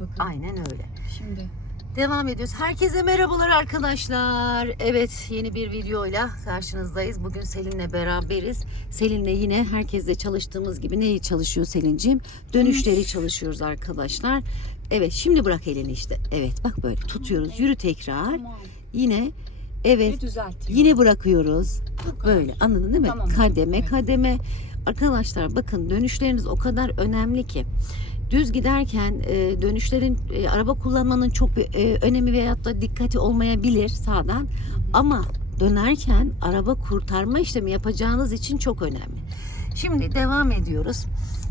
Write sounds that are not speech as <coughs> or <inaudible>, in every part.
bakın. Aynen öyle. Şimdi Devam ediyoruz. Herkese merhabalar arkadaşlar. Evet yeni bir videoyla karşınızdayız. Bugün Selin'le beraberiz. Selin'le yine herkesle çalıştığımız gibi neyi çalışıyor Selin'ciğim? Dönüşleri çalışıyoruz arkadaşlar. Evet şimdi bırak elini işte. Evet bak böyle tutuyoruz. Yürü tekrar. tamam. Yine evet yine bırakıyoruz. Böyle anladın değil mi? Tamam. Kademe kademe. Arkadaşlar bakın dönüşleriniz o kadar önemli ki. Düz giderken e, dönüşlerin e, araba kullanmanın çok bir e, önemi veyahut da dikkati olmayabilir sağdan. Ama dönerken araba kurtarma işlemi yapacağınız için çok önemli. Şimdi devam ediyoruz.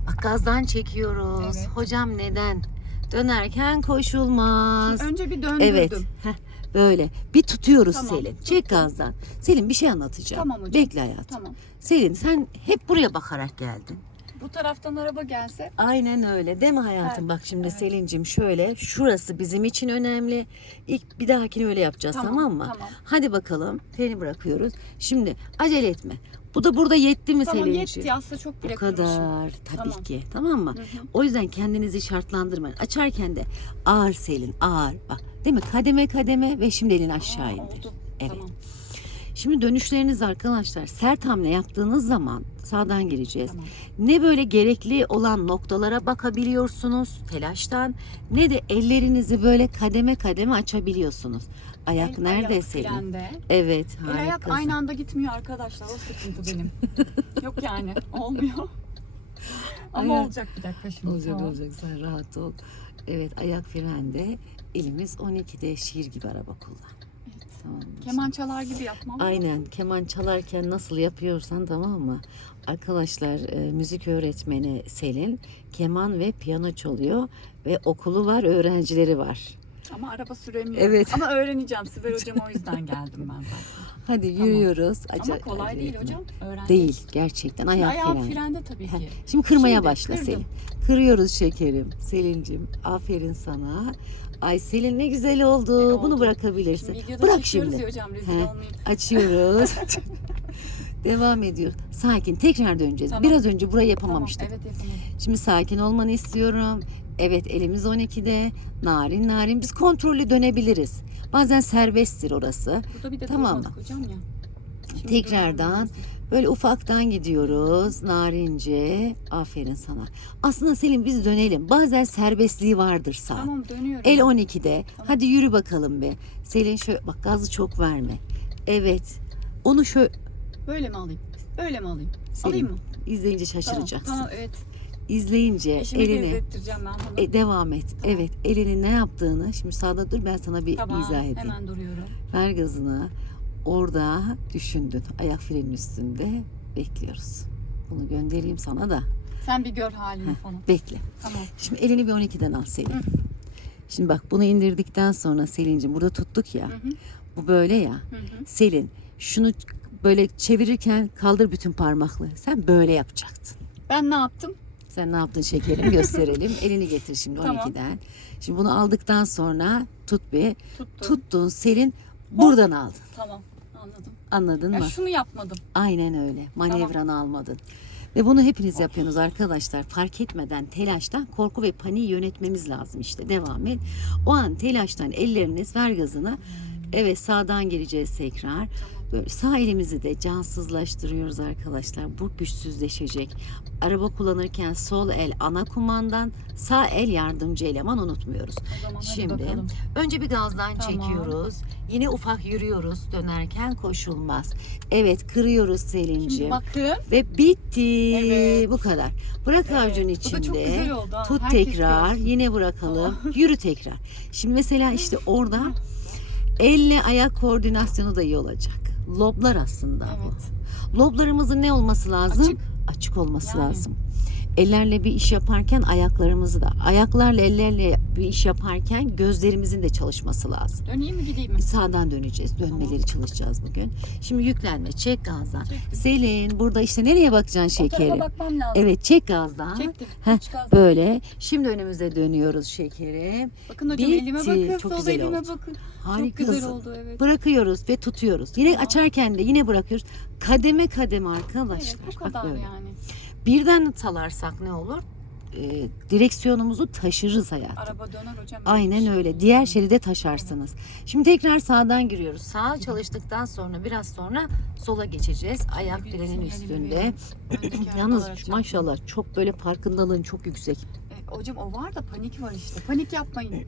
Bak gazdan çekiyoruz. Evet. Hocam neden? Dönerken koşulmaz. Şimdi önce bir döndürdüm. Evet. heh, böyle. Bir tutuyoruz Tamam, Selin. tuttum. Çek gazdan. Selin bir şey anlatacağım. Tamam hocam. Bekle hayatım. Tamam. Selin sen hep buraya bakarak geldin. Bu taraftan araba gelse Aynen öyle değil mi hayatım? Evet, Bak şimdi evet. Selin'cim şöyle şurası bizim için önemli. İlk bir dahakini öyle yapacağız tamam, mı? Tamam. Hadi bakalım. Seni bırakıyoruz. Şimdi acele etme. Bu da burada yetti mi Tamam Selin'ciğim? yetti aslında çok Bu bile kadar tabii Tamam. ki tamam mı? Hı hı. O yüzden kendinizi şartlandırmayın. Açarken de ağır Selin ağır bak değil mi? Kademe kademe ve şimdi elini aşağı Aa, indir. oldu. Evet. Tamam. Şimdi dönüşleriniz arkadaşlar sert hamle yaptığınız zaman sağdan gireceğiz. Tamam. Ne böyle gerekli olan noktalara bakabiliyorsunuz telaştan ne de ellerinizi böyle kademe kademe açabiliyorsunuz. Ayak El, nerede ayak Selin? frende. Evet El ayak harikasın. aynı anda gitmiyor arkadaşlar. O sıkıntı benim. <laughs> Yok yani. Olmuyor. Ama Ayak- olacak bir dakika şimdi. Olacak tamam. olacak sen rahat ol. Evet ayak frende elimiz 12'de şiir gibi araba kullan. Tamam? Keman çalar gibi yapmam. Aynen keman çalarken nasıl yapıyorsan tamam mı? Arkadaşlar e, müzik öğretmeni Selin keman ve piyano çalıyor ve okulu var öğrencileri var. Ama araba süremiyorum. Evet. Ama öğreneceğim. Sibel <laughs> hocam o yüzden geldim ben zaten. Hadi yürüyoruz. Ama Acele- kolay değil hocam. Öğrenci. Değil gerçekten ayak ayağım freni. frende tabii ki. Şimdi kırmaya Şimdi başla kırdım. Selin. Kırıyoruz şekerim. Selin'cim aferin sana. Ay Selin ne güzel oldu. E, oldu. Bunu bırakabilirsin. Şimdi Bırak şimdi. hocam rezil He. Açıyoruz. <laughs> Devam ediyoruz. Sakin. Tekrar döneceğiz. Tamam. Biraz önce burayı yapamamıştık. Tamam, evet yapamadım. Şimdi sakin olmanı istiyorum. Evet elimiz 12'de. Narin narin. Biz kontrollü dönebiliriz. Bazen serbesttir orası. Burada bir de Tamam durmadık hocam ya. Şimdi Tekrardan Böyle ufaktan gidiyoruz. Narince. Aferin sana. Aslında Selim biz dönelim. Bazen serbestliği vardır sağ. Tamam dönüyorum. El 12'de. Tamam. Hadi yürü bakalım bir. Selin şöyle bak gazı çok verme. Evet. Onu şöyle Böyle mi alayım? Böyle mi alayım? Selin, Alayım mı? izleyince Tamam, şaşıracaksın. Tamam evet. İzleyince Eşime de elini izlettireceğim ben bunu. e, devam et. Tamam. Evet, elinin ne yaptığını şimdi sağda dur ben sana bir tamam izah edeyim. hemen duruyorum. Ver gazını. Orada düşündün. Ayak frenin üstünde bekliyoruz. Bunu göndereyim sana da. Sen bir gör halini Heh. falan. Bekle. Tamam. Şimdi elini bir 12'den al Selin. Hı. Şimdi bak bunu indirdikten sonra Selin'cim burada tuttuk ya. Hı hı. Bu böyle ya. Hı hı. Selin şunu böyle çevirirken kaldır bütün parmakları. Sen böyle yapacaktın. Ben ne yaptım? Sen ne yaptın şekerim <laughs> gösterelim. Elini getir şimdi Tamam. 12'den. Şimdi bunu aldıktan sonra tut bir. Tuttum. Tuttun Selin buradan aldın. Tamam anladım. Anladın Ya mı? şunu yapmadım. Aynen öyle. Manevranı almadın. Ve bunu hepiniz yapıyorsunuz arkadaşlar. Fark etmeden telaştan korku ve paniği yönetmemiz lazım işte. Devam et. O an telaştan elleriniz ver gazını. Evet sağdan gireceğiz tekrar. Böyle sağ elimizi de cansızlaştırıyoruz arkadaşlar. Bu güçsüzleşecek. Araba kullanırken sol el ana kumandan, sağ el yardımcı eleman unutmuyoruz. Şimdi bakalım. Önce bir gazdan Tamam. çekiyoruz. Yine ufak yürüyoruz. Dönerken koşulmaz. Evet kırıyoruz Selin'ciğim. Ve bitti. Evet. Bu kadar. Bırak Evet, avucun içinde. çok güzel oldu. Tut Herkes tekrar. görsün. Yine bırakalım. Yürü tekrar. Şimdi mesela işte orada elle ayak koordinasyonu da iyi olacak. Loblar aslında bu. Evet. Loblarımızın ne olması lazım? Açık. Açık olması Yani. lazım. Ellerle bir iş yaparken ayaklarımızı da, ayaklarla ellerle bir iş yaparken gözlerimizin de çalışması lazım. Döneyim mi gideyim mi? Sağdan döneceğiz. Dönmeleri çalışacağız bugün. Şimdi yüklenme. Çek gazdan. Çektim. Selin burada işte nereye bakacaksın O şekerim? bakmam lazım. Evet çek gazdan. Çektim. Heh, Üç gaz. Böyle. Şimdi önümüze dönüyoruz şekerim. Bakın hocam Bitti. elime bakın. Çok güzel elime oldu. bakın. Çok Harikasın. güzel oldu evet. Bırakıyoruz ve tutuyoruz. Yine Tamam. açarken de yine bırakıyoruz. Kademe kademe Evet arkadaşlar. bu Bak kadar böyle. yani. Birden salarsak ne olur? e, direksiyonumuzu taşırız hayatım. Araba döner hocam. Aynen öyle. Diğer şeride taşarsınız. Şimdi tekrar sağdan giriyoruz. Sağa çalıştıktan sonra biraz sonra sola geçeceğiz. Ayak frenin üstünde. <clears throat> Yalnız maşallah çok böyle farkındalığın çok yüksek. Hocam o var da panik var işte. Panik yapmayın.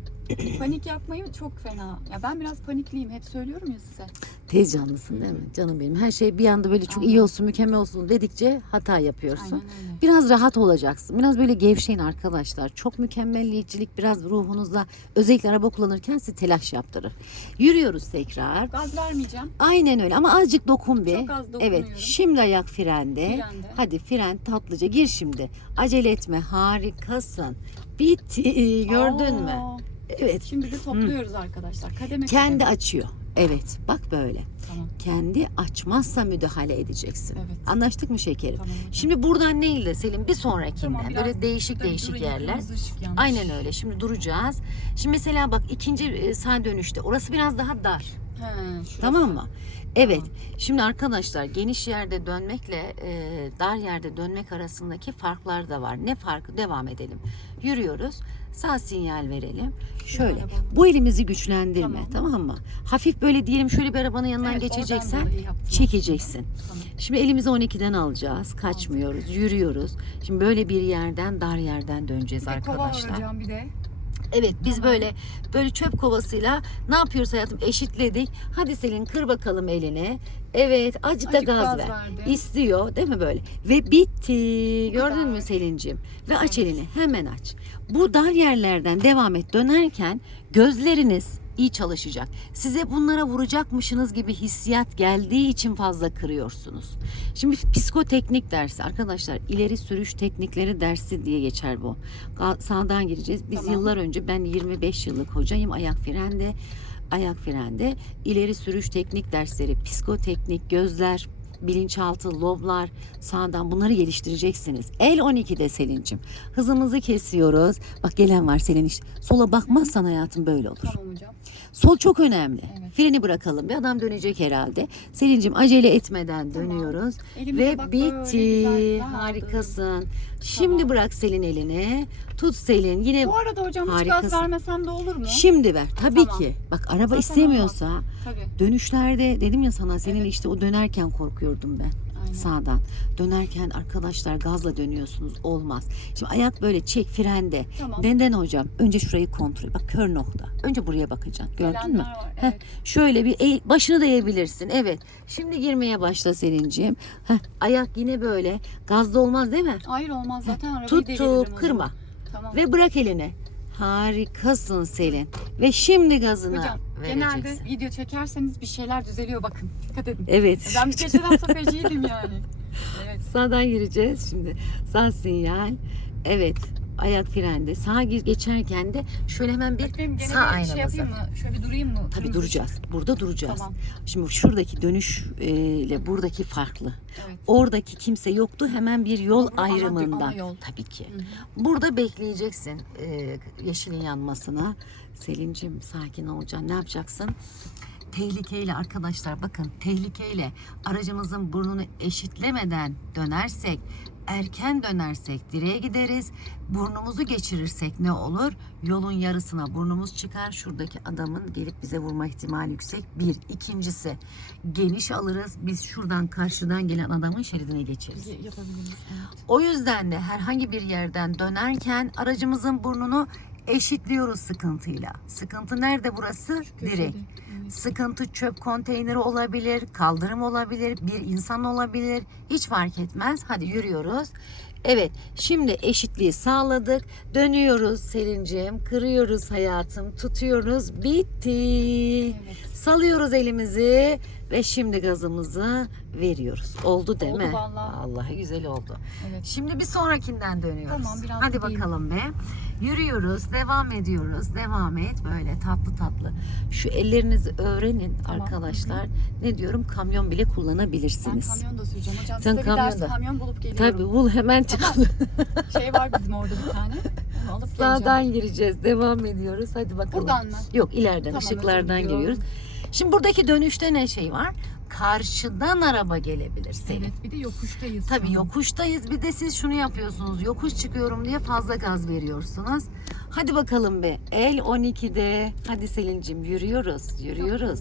panik yapmayın çok fena. Ya ben biraz panikliyim. Hep söylüyorum ya size. Tez canlısın değil mi? Canım benim. Her şey bir anda böyle çok Aynen. iyi olsun, mükemmel olsun dedikçe hata yapıyorsun. Aynen öyle. Biraz rahat olacaksın. Biraz böyle gevşeyin arkadaşlar. Çok mükemmelliyetçilik biraz ruhunuzda özellikle araba kullanırken sizi telaş yaptırır. Yürüyoruz tekrar. Gaz vermeyeceğim. Aynen öyle ama azıcık dokun bir. Çok az dokunuyorum. Evet. Şimdi ayak frende. Frende. Hadi fren tatlıca gir şimdi. Acele etme. Harikasın. Bitti. Gördün mü? Aa, Evet. Şimdi de topluyoruz arkadaşlar. Kademe Kendi kademe. açıyor. Evet. Bak böyle. Tamam. Kendi açmazsa müdahale edeceksin. Evet. Anlaştık mı şekerim? Tamam. Şimdi buradan de Selim bir sonrakinden Tamam, böyle değişik değişik yerler. Aynen öyle. Şimdi duracağız. Şimdi mesela bak ikinci e, sağ dönüşte orası biraz daha dar. He, şurası. Tamam mı? Evet. Tamam. Şimdi arkadaşlar geniş yerde dönmekle e, dar yerde dönmek arasındaki farklar da var. Ne farkı? Devam edelim. Yürüyoruz. Sağ sinyal verelim. Şöyle. Bu elimizi güçlendirme. Tamam. Tamam, mı? Hafif böyle diyelim şöyle bir arabanın yanından Evet, geçeceksen çekeceksin. Tamam. Şimdi elimizi 12'den alacağız. Kaçmıyoruz. Yürüyoruz. Şimdi böyle bir yerden dar yerden döneceğiz Bir arkadaşlar. bir de. Evet biz böyle böyle çöp kovasıyla ne yapıyoruz hayatım eşitledik. Hadi Selin kır bakalım elini. Evet azıcık da gaz, gaz ver. verdi. İstiyor değil mi böyle? Ve bitti. Bu Gördün mü Selin'cim? Ve aç Evet. elini hemen aç. Bu dar yerlerden devam et dönerken gözleriniz iyi çalışacak. Size bunlara vuracakmışsınız gibi hissiyat geldiği için fazla kırıyorsunuz. Şimdi psikoteknik dersi arkadaşlar ileri sürüş teknikleri dersi diye geçer bu. Sağdan gireceğiz. Biz Tamam. yıllar önce ben 25 yıllık hocayım ayak frende ayak frende ileri sürüş teknik dersleri psikoteknik gözler bilinçaltı, loblar, sağdan bunları geliştireceksiniz. El 12'de Selin'cim. Hızımızı kesiyoruz. Bak gelen var Selin işte. Sola bakmazsan hayatım böyle olur. Tamam hocam. Sol çok önemli. Evet. Freni bırakalım. Bir adam dönecek herhalde. Selin'cim acele etmeden Tamam. dönüyoruz. Elimde Ve bitti. rahatım. Harikasın. Şimdi Tamam. bırak Selin elini. Tut Selin. Yine Bu arada hocam hiç Harikasın. gaz vermesem de olur mu? şimdi ver. Tabii Tamam. ki. Bak araba Zaten istemiyorsa Tabii. dönüşlerde dedim ya sana senin Evet. işte o dönerken korkuyordum ben. Sağdan. Dönerken arkadaşlar gazla dönüyorsunuz. Olmaz. Şimdi ayak böyle çek frende. Tamam. Neden hocam? Önce şurayı kontrol. Bak kör nokta. Önce buraya bakacaksın. Gördün mü? Var. Heh, Evet. Şöyle bir eğ- başını dayayabilirsin. Evet. Şimdi girmeye başla Selin'ciğim. Heh, ayak yine böyle. Gazda olmaz değil mi? Hayır olmaz zaten deviririm Tutup hocam. kırma. Tamam. Ve bırak elini. Harikasın Selin. Ve şimdi gazını Hocam vereceksin. genelde video çekerseniz bir şeyler düzeliyor bakın. Dikkat edin. Evet. Ben bir geçen hafta feciydim yani. <laughs> Evet. Sağdan gireceğiz şimdi. Sağ sinyal. Evet. Ayak frende. Sağa gir geçerken de şöyle hemen bir Bakayım gene sağ bir şey yapayım mı? Şöyle bir durayım mı? Tabii Kırmızı duracağız. Burada duracağız. Tamam. Şimdi şuradaki dönüş e, ile buradaki farklı. Evet. Oradaki kimse yoktu. Hemen bir yol ana- ayrımında. ana yol. Tabii ki. Hı hı. Burada bekleyeceksin e, yeşilin yanmasına. Selin'cim sakin olacaksın. Ne yapacaksın? Tehlikeyle arkadaşlar bakın tehlikeyle aracımızın burnunu eşitlemeden dönersek erken dönersek direğe gideriz. Burnumuzu geçirirsek ne olur? Yolun yarısına burnumuz çıkar. Şuradaki adamın gelip bize vurma ihtimali yüksek. Bir. İkincisi geniş alırız. Biz şuradan karşıdan gelen adamın şeridine geçeriz. Yapabiliriz. Evet. O yüzden de herhangi bir yerden dönerken aracımızın burnunu eşitliyoruz sıkıntıyla. Sıkıntı nerede burası? Direk. Sıkıntı çöp konteyneri olabilir, kaldırım olabilir, bir insan olabilir. Hiç fark etmez. Hadi yürüyoruz. Evet, şimdi eşitliği sağladık. Dönüyoruz Selin'ciğim. Kırıyoruz hayatım. Tutuyoruz. Bitti. Evet. Salıyoruz elimizi ve şimdi gazımızı veriyoruz. Oldu değil Oldu mi? vallahi. Vallahi güzel oldu. Evet. Şimdi bir sonrakinden dönüyoruz. Tamam, biraz Hadi gideyim. bakalım be. Yürüyoruz, devam ediyoruz. Devam et böyle tatlı tatlı. Şu ellerinizi öğrenin Tamam, arkadaşlar. Ne diyorum? Kamyon bile Ben kullanabilirsiniz. kamyon da süreceğim hocam. Sen Size bir kamyon da. kamyon bulup geliyorum. Tabii bul hemen çıkalım. <laughs> Şey var bizim orada bir tane. Onu alıp geleceğim. Sağdan gireceğiz. Devam ediyoruz. Hadi bakalım. Buradan mı? Yok ileriden Tamam, ışıklardan giriyoruz. Şimdi buradaki dönüşte ne şey var? karşıdan araba gelebilir Selin. Evet bir de yokuştayız. Tabii yokuştayız. Bir de siz şunu yapıyorsunuz. Yokuş çıkıyorum diye fazla gaz veriyorsunuz. Hadi bakalım be. El 12'de. Hadi Selin'cim yürüyoruz. Yürüyoruz.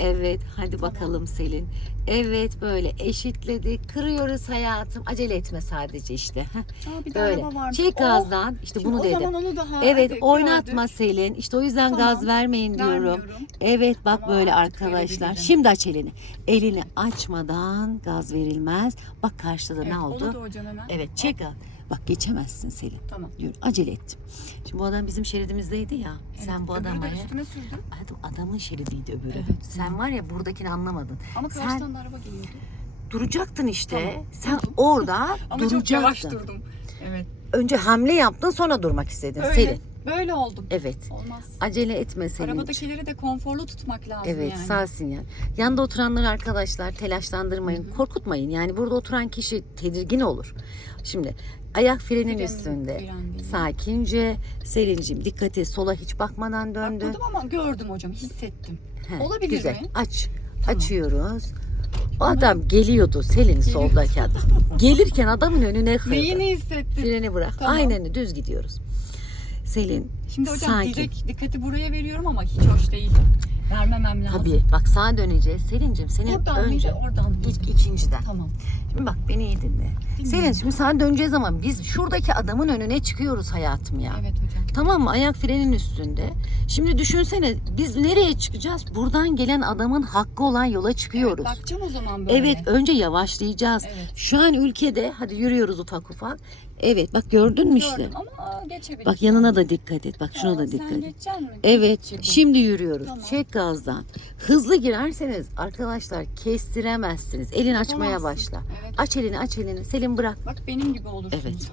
Evet hadi bakalım Selin. Evet böyle eşitledik. Kırıyoruz hayatım. Acele etme sadece işte. Aa, bir de Böyle. araba varmış. Çek Oh, gazdan. İşte şimdi bunu o dedim. zaman onu daha Evet oynatma gördük. Selin. İşte o yüzden Tamam. gaz vermeyin diyorum. Vermiyorum. Evet bak Ama böyle artık arkadaşlar. Şimdi aç elini. Elini açmadan gaz verilmez. Bak karşıda Evet, ne oldu? Oldu hocam hemen. Evet çek al. Bak geçemezsin Selin. Tamam. Yürü, acele ettim. Şimdi bu adam bizim şeridimizdeydi ya. Sen bu adama üstüne sürdüm. Adam- adamın şeridiydi öbürü. Evet. Sen var ya buradakini anlamadın. Ama Sen- karşıdan da araba geliyordu. Duracaktın işte. Tamam, Sen durdum. orada <laughs> Ama duracaktın. çok yavaş durdum. Evet. Önce hamle yaptın sonra durmak istedin Öyle. Selin. Böyle oldum. Evet. Olmaz. Acele etme Selin. Arabadakileri de konforlu tutmak lazım Evet yani. sağ sinyal. Yanında oturanları arkadaşlar telaşlandırmayın, Hı hı. korkutmayın. Yani burada oturan kişi tedirgin olur. Şimdi ayak frenin Frenin, üstünde. Sakince Selin'cim dikkati sola hiç bakmadan döndü. Bakmadım ama gördüm hocam. Hissettim. He, Olabilir güzel. mi? Aç. Tamam. Açıyoruz. O adam geliyordu Selin soldaki adam. <laughs> Gelirken adamın önüne kırdı. Neyini hissettim? Freni bırak. Tamam. Aynen düz gidiyoruz. Selin Şimdi hocam Sakin. direkt dikkati buraya veriyorum ama hiç hoş değil. Vermemem lazım. tabii bak sağa döneceğiz. Selin'cim senin Buradan önce mıydı? Oradan mıydı? ilk ikinciden. Tamam. Şimdi bak beni iyi dinle. Selin şimdi sağa döneceğiz ama biz şuradaki adamın önüne çıkıyoruz hayatım ya. Evet hocam. Tamam mı? Ayak frenin üstünde. Şimdi düşünsene biz nereye çıkacağız? Buradan gelen adamın hakkı olan yola çıkıyoruz. Evet, bakacağım o zaman böyle. Evet, önce yavaşlayacağız. Evet. Şu an ülkede hadi yürüyoruz ufak ufak. Evet bak gördün mü işte? Gördüm ama geçebilirsin. Bak yanına da dikkat et. Bak şuna da dikkat Sen et. geçeceksin mi? Evet şimdi yürüyoruz. Tamam. Çek gazdan. Hızlı girerseniz arkadaşlar kestiremezsiniz. Elin açmaya Yapamazsın. başla. Evet. Aç elini aç elini. Selim bırak. Bak benim gibi olursunuz. Evet.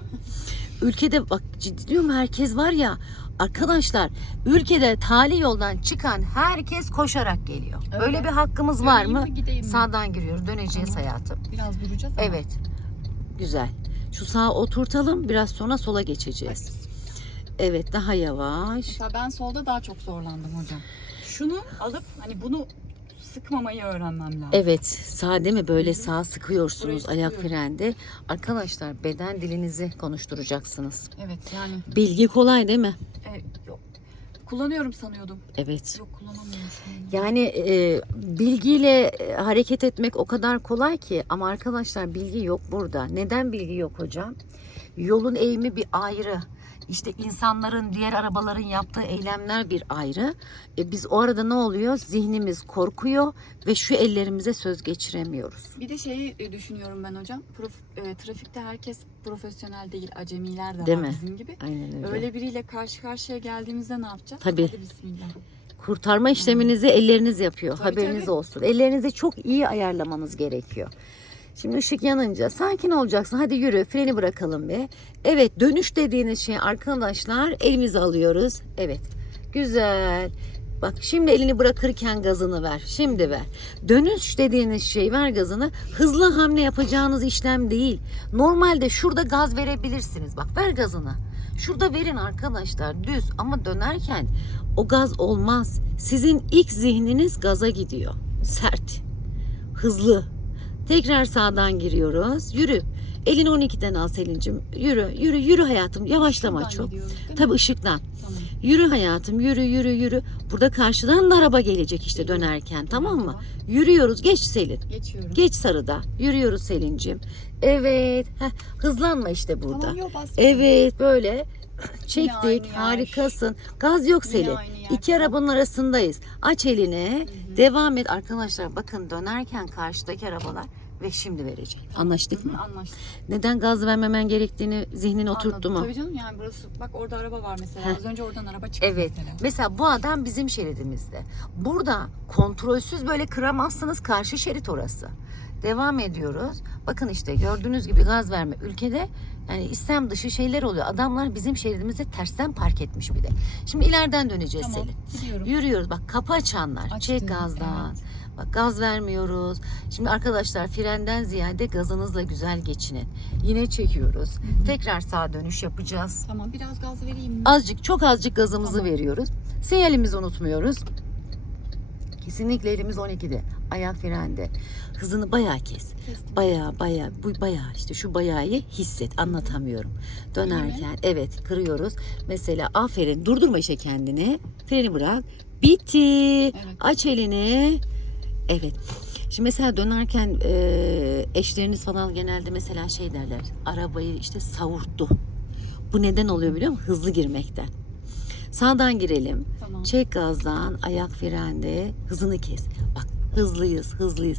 Ülkede bak ciddi diyorum herkes var ya arkadaşlar ülkede tali yoldan çıkan herkes koşarak geliyor. Öyle. Böyle bir hakkımız var Döneyim mı? mi, gideyim mi? Sağdan giriyoruz. Döneceğiz Tamam. hayatım. Biraz duracağız ama. Evet. Güzel. Şu sağa oturtalım. Biraz sonra sola geçeceğiz. Evet daha yavaş. Mesela ben solda daha çok zorlandım hocam. Şunu alıp hani bunu sıkmamayı öğrenmem lazım. Evet sağ değil mi böyle sağ sıkıyorsunuz Burayı ayak sıkıyorum. frende. Arkadaşlar beden dilinizi konuşturacaksınız. Evet yani Bilgi kolay değil mi? e, yok. Kullanıyorum sanıyordum. Evet. Yok kullanamıyorum. Yani e, bilgiyle e, hareket etmek o kadar kolay ki ama arkadaşlar bilgi yok burada. Neden bilgi yok hocam? Yolun eğimi bir ayrı. İşte insanların, diğer arabaların yaptığı eylemler bir ayrı. E, biz o arada ne oluyor? Zihnimiz korkuyor ve şu ellerimize söz geçiremiyoruz. Bir de şeyi e, düşünüyorum ben hocam. Prof- e, trafikte herkes profesyonel değil. Acemiler de Değil var mi? bizim gibi. Aynen öyle. Öyle biriyle karşı karşıya geldiğimizde ne yapacağız? Tabii. Hadi bismillah. Kurtarma işleminizi elleriniz yapıyor. Tabii, Haberiniz tabii. olsun. Ellerinizi çok iyi ayarlamanız gerekiyor. Şimdi ışık yanınca sakin olacaksın. Hadi yürü. Freni bırakalım bir. Evet dönüş dediğiniz şey arkadaşlar elimizi alıyoruz. Evet. Güzel. Bak şimdi elini bırakırken gazını ver. Şimdi ver. Dönüş dediğiniz şey ver gazını. Hızlı hamle yapacağınız işlem değil. Normalde şurada gaz verebilirsiniz. Bak ver gazını. Şurada verin arkadaşlar düz ama dönerken o gaz olmaz. Sizin ilk zihniniz gaza gidiyor. Sert. Hızlı. Tekrar sağdan giriyoruz. Yürü. Elini 12'den al Selin'cim. Yürü, yürü, yürü hayatım. Yavaşlama çok. Tabii ışıktan. Tamam. Yürü hayatım, yürü, yürü, yürü. Burada karşıdan da araba gelecek işte dönerken, tamam mı? Yürüyoruz. Geç Selin. Geçiyorum. Geç sarıda. Yürüyoruz Selin'cim. Evet. Heh, hızlanma işte burada. Tamam yok. Evet böyle <coughs> çektik. Harikasın. Gaz yok Selin. İki arabanın arasındayız. Aç elini. Hı hı. Devam et arkadaşlar. Bakın dönerken karşıdaki arabalar ve şimdi verecek. Anlaştık Hı hı, mı? Anlaştık. Neden gaz vermemen gerektiğini zihnin oturttu mu? Tabii canım yani burası bak orada araba var mesela. Heh. Az önce oradan araba çıktı Evet. mesela. Mesela bu adam bizim şeridimizde. Burada kontrolsüz böyle kıramazsınız karşı şerit orası. Devam ediyoruz. Bakın işte gördüğünüz gibi gaz verme ülkede yani istem dışı şeyler oluyor. Adamlar bizim şeridimizde tersten park etmiş bir de. Şimdi ileriden döneceğiz Tamam Selin. gidiyorum. Yürüyoruz bak kapı açanlar. Açtım, Çek gazdan. evet. Bak gaz vermiyoruz. Şimdi arkadaşlar frenden ziyade gazınızla güzel geçinin. Yine çekiyoruz. Hı hı. Tekrar sağ dönüş yapacağız. Tamam biraz gaz vereyim mi? Azıcık çok azıcık gazımızı Tamam. veriyoruz. Sinyalimizi unutmuyoruz. Kesinlikle elimiz 12'de. Ayak frende. Hızını bayağı kes. Kestim. Bayağı bayağı bu bayağı işte şu bayağı hisset anlatamıyorum. Dönerken evet kırıyoruz. Mesela aferin durdurma işe kendini. Freni bırak. Bitti. Evet. Aç elini. Evet. Şimdi mesela dönerken e, eşleriniz falan genelde mesela şey derler. Arabayı işte savurttu. Bu neden oluyor biliyor musun? Hızlı girmekten. Sağdan girelim. Tamam. Çek gazdan, ayak frende, hızını kes. Bak hızlıyız, hızlıyız.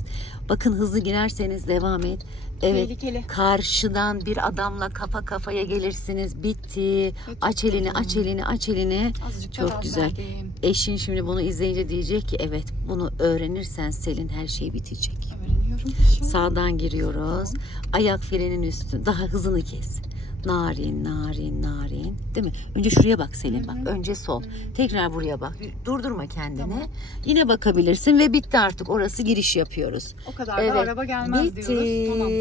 Bakın hızlı girerseniz devam et. Evet. Tehlikeli. Karşıdan bir adamla kafa kafaya gelirsiniz. Bitti. çok Aç elini, aç elini, aç elini. Azıcık Çok güzel. verdim. Eşin şimdi bunu izleyince diyecek ki evet bunu öğrenirsen Selin her şey bitecek. Öğreniyorum. Sağdan giriyoruz. Ayak frenin üstü. Daha hızını kes. Narin, narin, narin. Değil mi? Önce şuraya bak Selin bak. Önce sol. Tekrar buraya bak. Durdurma kendini. Yine bakabilirsin ve bitti artık. Orası giriş yapıyoruz. O kadar da araba gelmez bitti. diyoruz. Tamam.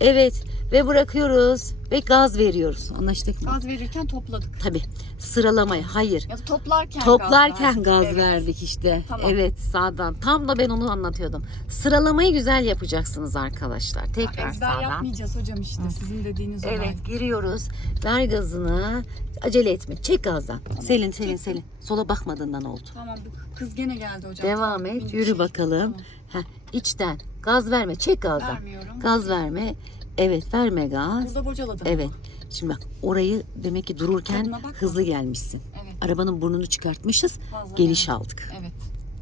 Evet. Ve bırakıyoruz. Ve gaz veriyoruz. Anlaştık mı? Gaz verirken topladık. Tabii. Sıralamayı. Hayır. Ya da toplarken Toplarken gaz, gaz verdik. verdik işte. Tamam. Evet sağdan. Tam da ben onu anlatıyordum. Sıralamayı güzel yapacaksınız arkadaşlar. Ya Tekrar ezber sağdan. yapmayacağız hocam işte sizin dediğiniz olay. Evet giriyoruz. Ver gazını. Acele etme. Çek gazdan. Selin Selin Selin. Sola bakmadığından oldu. Tamam kız gene geldi hocam. Devam Tamam, et. Yürü şey. bakalım. Tamam. Heh, içten. Gaz verme. Çek gazdan. Vermiyorum. Gaz verme. Evet verme gaz. Burada bocaladım. Evet. Şimdi bak orayı demek ki dururken hızlı gelmişsin. Evet. Arabanın burnunu çıkartmışız. Fazla Geniş geldi. aldık. Evet.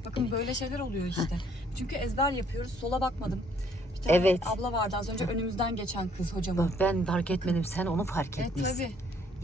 Bakın böyle şeyler oluyor işte. Çünkü ezber yapıyoruz. Sola bakmadım. Bir tane Evet. abla vardı az önce önümüzden geçen kız hocamın. Bak ben fark etmedim. Sen onu fark Evet etmişsin. tabii.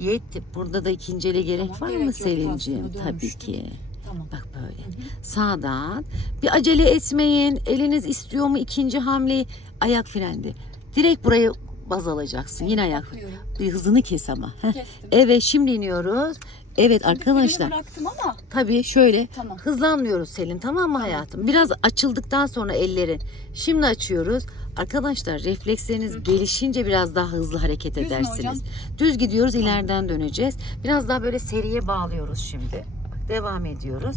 Yetti. Burada da ikinci ele gerek Tamam, var gerek mı Selin'ciğim? Tabii ki. Tamam. Bak böyle. Hı hı. Sağdan. Bir acele etmeyin. Eliniz istiyor mu ikinci hamleyi? Ayak frendi. Direkt burayı baz alacaksın. Yine ayak. Bakıyorum. Bir hızını kes ama. Heh. Kestim. Evet şimdi iniyoruz. Evet Şimdi freni arkadaşlar. bıraktım ama Tabii şöyle tamam. hızlanmıyoruz Selin tamam mı hayatım? Biraz açıldıktan sonra ellerin. Şimdi açıyoruz. Arkadaşlar refleksleriniz gelişince biraz daha hızlı hareket Düz mü edersiniz. hocam? Düz gidiyoruz ileriden döneceğiz. Biraz daha böyle seriye bağlıyoruz şimdi. Devam ediyoruz.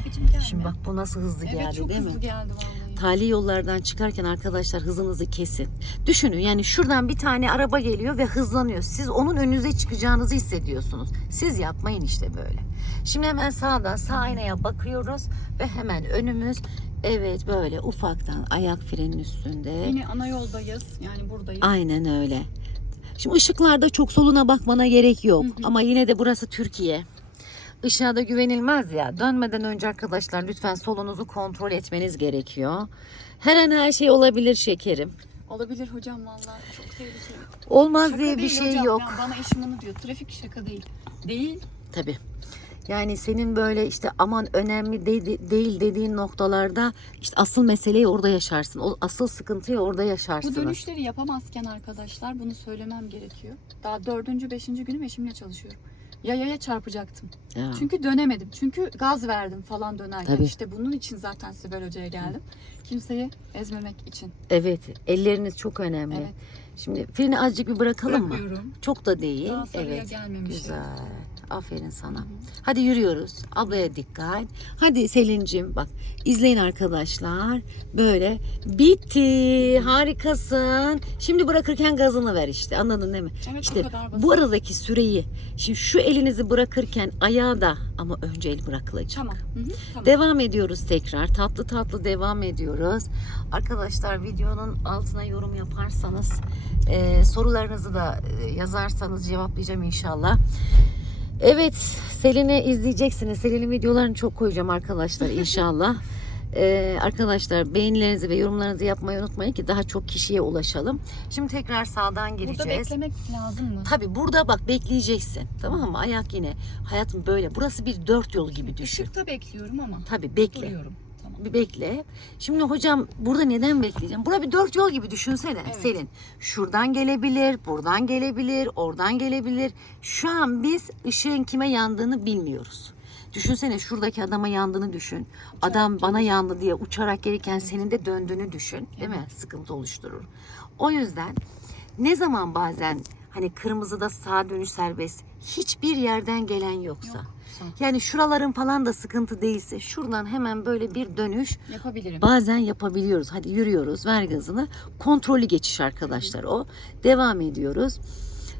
Abicim gelme. Şimdi bak bu nasıl hızlı evet geldi çok değil hızlı mi? geldi vallahi. Tali yollardan çıkarken arkadaşlar hızınızı kesin. Düşünün yani şuradan bir tane araba geliyor ve hızlanıyor. Siz onun önünüze çıkacağınızı hissediyorsunuz. Siz yapmayın işte böyle. Şimdi hemen sağdan sağ aynaya bakıyoruz ve hemen önümüz evet böyle ufaktan ayak frenin üstünde. Yine ana yoldayız. Yani buradayız. Aynen öyle. Şimdi ışıklarda çok soluna bakmana gerek yok. Hı hı. Ama yine de burası Türkiye. Işığa da güvenilmez ya. Dönmeden önce arkadaşlar lütfen solunuzu kontrol etmeniz gerekiyor. Her an her şey olabilir şekerim. Olabilir hocam vallahi çok tehlikeli. Olmaz Şaka diye bir şey hocam. yok. Yani bana eşim onu diyor. Trafik şaka değil. Değil. Tabii. Yani senin böyle işte aman önemli de- değil dediğin noktalarda işte asıl meseleyi orada yaşarsın. O asıl sıkıntıyı orada Bu yaşarsınız. dönüşleri yapamazken arkadaşlar bunu söylemem gerekiyor. Daha dördüncü, beşinci günüm eşimle çalışıyorum. Yayaya çarpacaktım. Ya. Çünkü dönemedim. Çünkü gaz verdim falan dönerken. Tabii. İşte bunun için zaten Sibel Hoca'ya geldim. Kimseyi ezmemek için. Evet, elleriniz çok önemli. Evet. Şimdi freni azıcık bir bırakalım mı? Bırakıyorum. Çok da değil. Daha sarıya evet. gelmemişiz. Güzel. Aferin sana. Hadi yürüyoruz. Ablaya dikkat. Hadi Selin'cim bak izleyin arkadaşlar. Böyle bitti. Harikasın. Şimdi bırakırken gazını ver işte. Anladın değil mi? Evet İşte bu kadar basit. bu aradaki süreyi şimdi şu elinizi bırakırken ayağa da ama önce el bırakılacak. Tamam. Hı hı, tamam. Devam ediyoruz tekrar. Tatlı tatlı devam ediyoruz. Arkadaşlar videonun altına yorum yaparsanız, e, sorularınızı da e, yazarsanız cevaplayacağım inşallah. Evet, Selin'i izleyeceksiniz. Selin'in videolarını çok koyacağım arkadaşlar <laughs> inşallah. E, arkadaşlar beğenilerinizi ve yorumlarınızı yapmayı unutmayın ki daha çok kişiye ulaşalım. Şimdi tekrar sağdan Burada gireceğiz. beklemek lazım mı? Tabi burada bak bekleyeceksin. Tamam mı? Ayak yine. Hayatım böyle. Burası bir dört yol gibi düşün. Işıkta bekliyorum ama. Tabi bekle. Duruyorum. Bir bekle. Şimdi hocam burada neden bekleyeceğim? Bura bir dört yol gibi düşünsene Evet. Selin. Şuradan gelebilir, buradan gelebilir, oradan gelebilir. Şu an biz ışığın kime yandığını bilmiyoruz. Düşünsene şuradaki adama yandığını düşün. Adam bana yandı diye uçarak gelirken senin de döndüğünü düşün. Değil mi? Sıkıntı oluşturur. O yüzden ne zaman bazen hani kırmızıda sağa dönüş serbest hiçbir yerden gelen yoksa. Yok. Yani şuraların falan da sıkıntı değilse şuradan hemen böyle bir dönüş Yapabilirim. bazen yapabiliyoruz. Hadi yürüyoruz ver gazını. Kontrollü geçiş arkadaşlar o. Devam ediyoruz.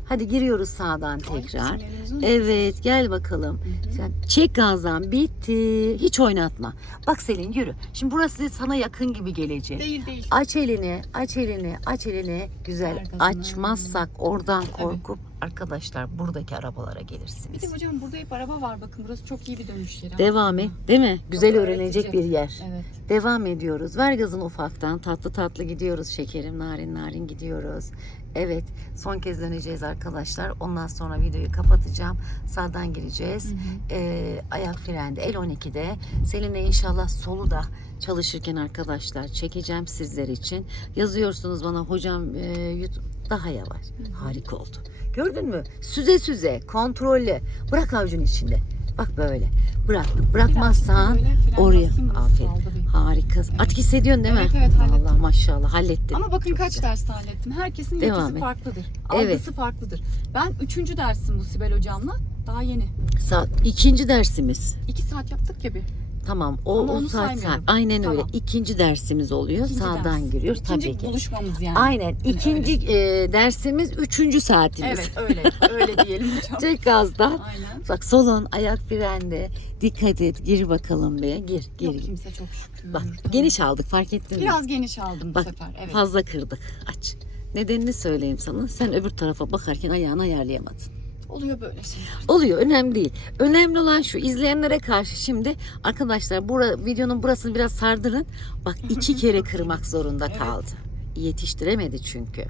Hadi giriyoruz sağdan tekrar. Evet gel bakalım. Hı hı. Sen çek gazdan bitti. Hiç oynatma. Bak Selin yürü. Şimdi burası sana yakın gibi gelecek. Değil değil. Aç elini, aç elini, aç elini. Güzel. Açmazsak oradan korkup arkadaşlar buradaki arabalara Bir gelirsiniz. de hocam burada hep araba var. Bakın burası çok iyi bir dönüş yeri. Devam et, değil mi? Güzel Çok öğrenecek öğretici. bir yer. Evet. Devam ediyoruz. Ver gazını ufaktan. Tatlı tatlı gidiyoruz şekerim. Narin narin gidiyoruz. Evet. Son kez döneceğiz arkadaşlar. Ondan sonra videoyu kapatacağım. Sağdan gireceğiz. Ee, ayak frende L12'de. Selin'le inşallah solu da çalışırken arkadaşlar çekeceğim sizler için. Yazıyorsunuz bana hocam e, YouTube daha yavaş. Harika oldu. Gördün mü? Süze süze, kontrollü. Bırak avucun içinde. Bak böyle. Bırak. Bırakmazsan Birazcık böyle fren oraya. basayım, Aferin. bir. harika. Evet. Artık hissediyorsun değil Evet, mi? evet, hallettim. Allah maşallah hallettin. Ama bakın Çok kaç güzel. ders hallettim. Herkesin Devam yetisi et. farklıdır. Evet. Algısı farklıdır. Ben üçüncü dersim bu Sibel hocamla. Daha yeni. Saat, ikinci dersimiz. İki saat yaptık ya bir. Tamam o, Ama o onu saat, saymıyorum. saat. Aynen öyle. Tamam. İkinci dersimiz oluyor. İkinci Sağdan ders. giriyoruz İkinci tabii ki. buluşmamız yani. Aynen. İkinci e, dersimiz üçüncü saatimiz. Evet öyle. Öyle diyelim hocam. <laughs> Çek gazdan. Aynen. Bak solun ayak frende. Dikkat et. Gir bakalım bir. Gir. Gir. Yok kimse çok şükür. Bak Tamam. geniş aldık fark ettin mi? Biraz geniş aldım bu Bak sefer. Evet. fazla kırdık. Aç. Nedenini söyleyeyim sana. Sen öbür tarafa bakarken ayağını ayarlayamadın. Oluyor böyle şeyler. Oluyor önemli değil. Önemli olan şu izleyenlere karşı şimdi arkadaşlar bura, videonun burasını biraz sardırın. Bak iki kere kırmak zorunda <laughs> kaldı. Yetiştiremedi çünkü.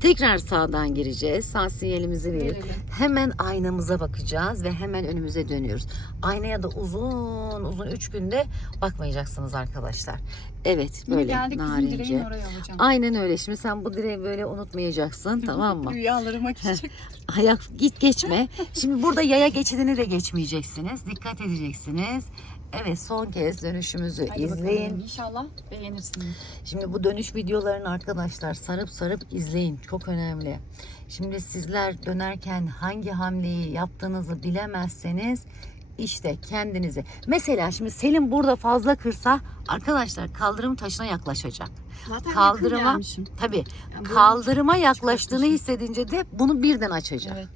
Tekrar sağdan gireceğiz. Sağ sinyalimizi verip hemen aynamıza bakacağız ve hemen önümüze dönüyoruz. Aynaya da uzun uzun üç günde bakmayacaksınız arkadaşlar. Evet Yine böyle geldik bizim direğin narince. oraya hocam. Aynen öyle. Şimdi sen bu direği böyle unutmayacaksın <laughs> tamam mı? Rüyalarıma <laughs> küçük. Ayak git geçme. Şimdi burada yaya geçidini de geçmeyeceksiniz. Dikkat edeceksiniz. Evet son kez dönüşümüzü Hadi bakalım. izleyin. İnşallah beğenirsiniz. Şimdi bu dönüş videolarını arkadaşlar sarıp sarıp izleyin. Çok önemli. Şimdi sizler dönerken hangi hamleyi yaptığınızı bilemezseniz işte kendinizi. Mesela şimdi Selim burada fazla kırsa arkadaşlar kaldırım taşına yaklaşacak. Zaten Kaldırıma-. Tabii Yani kaldırıma yaklaştığını hissedince de bunu birden açacak. Evet.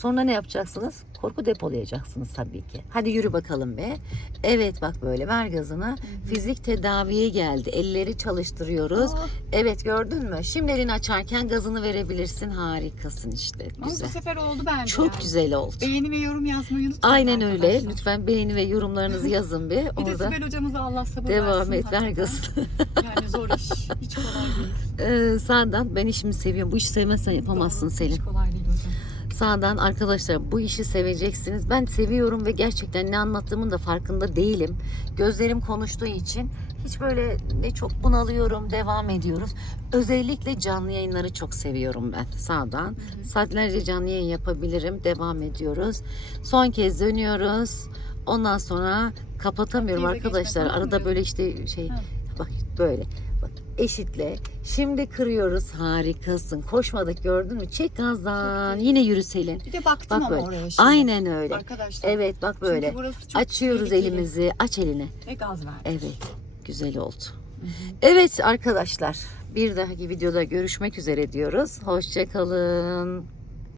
Sonra ne yapacaksınız? Korku depolayacaksınız tabii ki. Hadi yürü bakalım be. Evet bak böyle ver gazını. Fizik tedaviye geldi. Elleri çalıştırıyoruz. Aa, Evet gördün mü? Şimdi elini açarken gazını verebilirsin. Harikasın işte. ama bu Güzel. sefer oldu bence. Çok yani. güzel oldu. Beğeni ve yorum yazmayı unutmayın Aynen öyle. arkadaşlar. Lütfen beğeni ve yorumlarınızı <laughs> yazın bir. Bir de Orada Sibel hocamıza Allah sabır devam versin. et ver hakikaten. gazını. <laughs> Yani zor iş. Hiç kolay değil. Ee, sağdan ben işimi seviyorum. Bu işi sevmezsen yapamazsın Doğru, Selim. Hiç kolay değil hocam. Sağdan arkadaşlar bu işi seveceksiniz. Ben seviyorum ve gerçekten ne anlattığımın da farkında değilim. Gözlerim konuştuğu için hiç böyle ne çok bunalıyorum, devam ediyoruz. Özellikle canlı yayınları çok seviyorum ben sağdan. Saatlerce canlı yayın yapabilirim. Devam ediyoruz. Son kez dönüyoruz. Ondan sonra kapatamıyorum de arkadaşlar. Arada böyle işte şey Ha. bak böyle eşitle. Şimdi kırıyoruz. Harikasın. Koşmadık gördün mü? Çek gazdan. Yine yürü Selin. Bir de baktım Bak ama böyle. oraya şimdi. Aynen öyle. Arkadaşlar. Evet bak böyle. Burası çok Açıyoruz tehlikeli elimizi. Aç elini. Ve gaz ver. Evet. Güzel oldu. Evet arkadaşlar. Bir dahaki videoda görüşmek üzere diyoruz. Hoşçakalın.